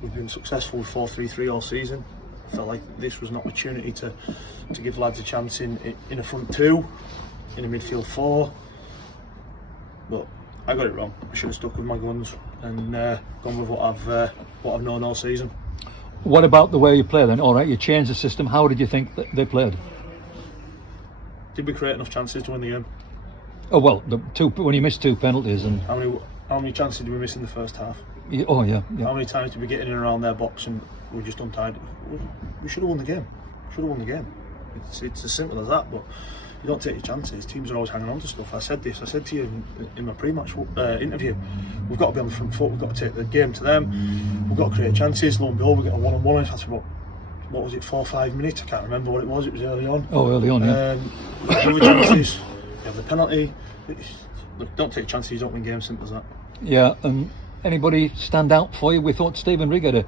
we've been successful with 4-3-3 all season. I felt like this was an opportunity to give lads a chance in a front two, in a midfield four. But I got it wrong. I should have stuck with my guns and gone with what I've known all season. What about the way you play then? All right, you changed the system. How did you think that they played? Did we create enough chances to win the game? Oh well, when you missed 2 penalties and how many chances did we miss in the first half? Yeah. How many times did we get in and around their box and we just untied? We should have won the game. It's as simple as that. But you don't take your chances. Teams are always hanging on to stuff. I said to you in my pre-match interview. We've got to be on the front foot. We've got to take the game to them. We've got to create chances. Lo and behold, we get a one-on-one. After about, what was it, 4 or 5 minutes? I can't remember what it was. It was early on. Oh, early on, yeah. The chances. You have the penalty. Look, don't take chances. You don't win games. Simple as that. Yeah. And anybody stand out for you? We thought Stephen Rigg had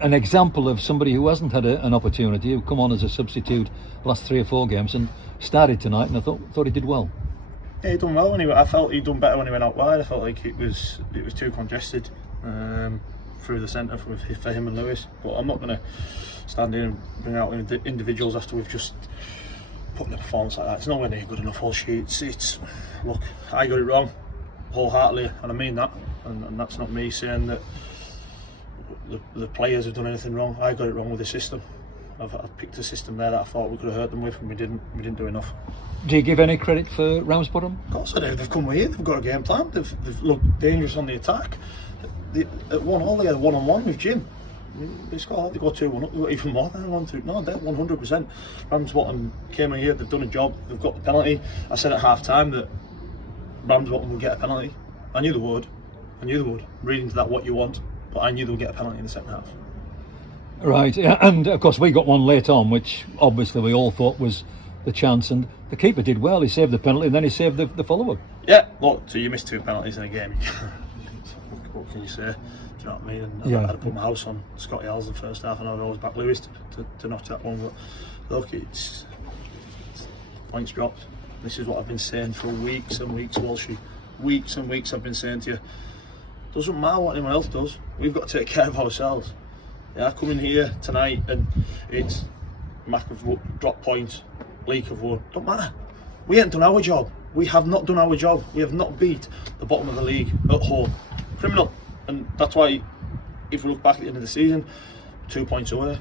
an example of somebody who hasn't had an opportunity, who come on as a substitute the last 3 or 4 games and started tonight, and I thought he did well. Yeah, he done well anyway. I felt he'd done better when he went out wide. I felt like it was too congested through the centre for him and Lewis. But I'm not going to stand in and bring out individuals after we've just put in a performance like that. It's nowhere near good enough. All sheets. Look, I got it wrong wholeheartedly, and I mean that. And that's not me saying that the players have done anything wrong. I got it wrong with the system. I've picked a system there that I thought we could have hurt them with, and we didn't do enough. Do you give any credit for Ramsbottom? Of course I do. They've come here. They've got a game plan. They've looked dangerous on the attack. At 1-1, they had a 1-on-1 with Jim. They scored. They got 2-1 up. They got even more than 1-2. No, they're 100%. Ramsbottom came in here. They've done a job. They've got the penalty. I said at half time that Ramsbottom would get a penalty. I knew they would. Read into that what you want, but I knew they would get a penalty in the second half. Right, yeah, and of course we got one late on, which obviously we all thought was the chance, and the keeper did well. He saved the penalty and then he saved the follow-up. Yeah, look, so you missed 2 penalties in a game. What can you say? Do you know what I mean? And I had to put my house on Scotty Alls in the first half, and I'd always back Lewis to knock that one. But look, it's points dropped. This is what I've been saying for weeks and weeks, Walshy. Weeks and weeks I've been saying to you, doesn't matter what anyone else does, we've got to take care of ourselves. Yeah, I come in here tonight and it's lack of drop points, leak of wood, don't matter. We ain't done our job. We have not done our job. We have not beat the bottom of the league at home. Criminal. And that's why, if we look back at the end of the season, 2 points away.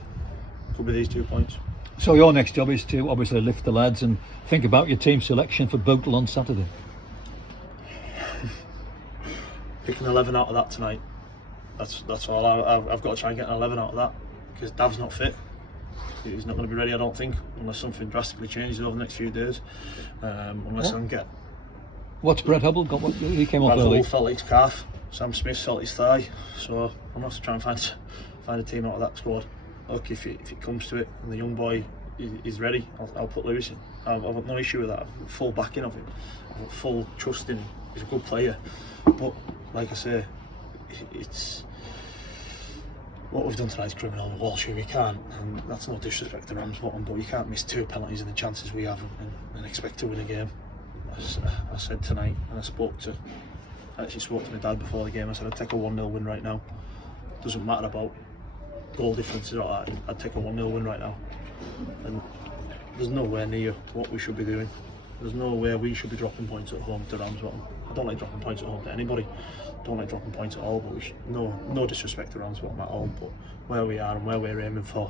Could be these 2 points. So your next job is to obviously lift the lads and think about your team selection for Bootle on Saturday. Pick an 11 out of that tonight. That's all. I've got to try and get an 11 out of that, because Dav's not fit. He's not going to be ready, I don't think, unless something drastically changes over the next few days. Unless I can get. What's Brett Hubble got? What he came off Hubble early. felt his calf. Sam Smith felt his thigh. So I'm going to have to try and find a team out of that squad. Look, if it comes to it, and the young boy is ready, I'll put Lewis in. I've got no issue with that. I've full backing of him. I've got full trust in him. He's a good player. But like I say, it's what we've done tonight is criminal. Walshy, we can't, and that's no disrespect to Ramsbottom, but you can't miss 2 penalties and the chances we have and expect to win a game. As I said tonight, and I actually spoke to my dad before the game. I said I'd take a 1-0 win right now. Doesn't matter about goal differences or that. I'd take a 1-0 win right now. And there's nowhere near what we should be doing. There's no way we should be dropping points at home to Ramsbottom. I don't like dropping points at home to anybody. Don't like dropping points at all, but no disrespect to Ramsbottom at all, but where we are and where we're aiming for,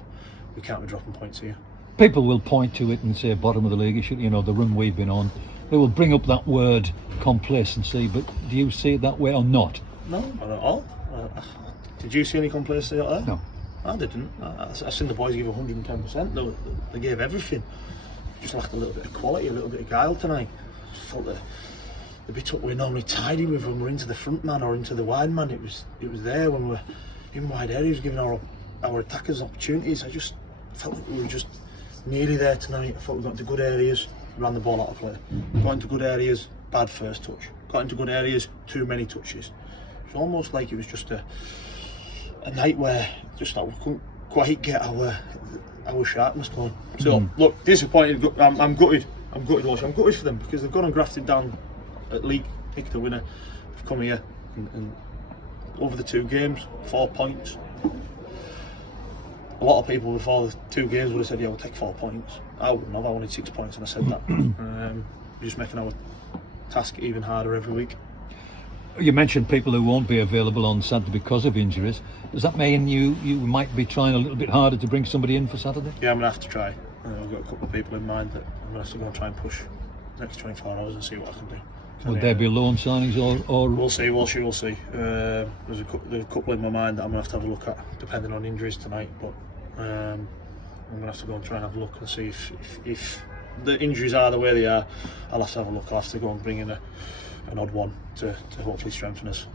we can't be dropping points here. People will point to it and say bottom of the league, the run we've been on. They will bring up that word complacency, but do you see it that way or not? No, not at all. Did you see any complacency out there? No. I didn't. I've seen the boys give 110%. They gave everything. Just lacked a little bit of quality, a little bit of guile tonight. I felt the bit up we're normally tidy with when we're into the front man or into the wide man. It was there when we were in wide areas, giving our attackers opportunities. I just felt like we were just nearly there tonight. I thought we got into good areas, ran the ball out of play. Got into good areas, bad first touch. Got into good areas, too many touches. It's almost like it was just a night where just we couldn't quite get our sharpness going. So look, disappointed. I'm gutted. I'm gutted for them, because they've gone and grafted down at league, picked a winner. They've come here and over the 2 games, 4 points. A lot of people before the 2 games would have said, yeah, we'll take 4 points. I wouldn't have, I wanted 6 points, and I said that. We're just making our task even harder every week. You mentioned people who won't be available on Saturday because of injuries. Does that mean you might be trying a little bit harder to bring somebody in for Saturday? Yeah, I'm going to have to try. I've got a couple of people in mind that I'm going to have to go and try and push the next 24 hours and see what I can do. Would there be loan signings or? We'll see. There's a couple in my mind that I'm going to have a look at, depending on injuries tonight. But I'm going to have to go and try and have a look and see if the injuries are the way they are. I'll have to have a look. I'll have to go and bring in an odd one to hopefully strengthen us.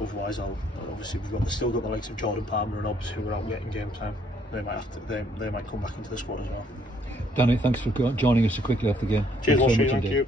Otherwise, obviously we've still got the likes of Jordan Palmer and Obbs who are out getting game time. They might come back into the squad as well. Danny, thanks for joining us so quickly after the game. Cheers, Walshy, thank you.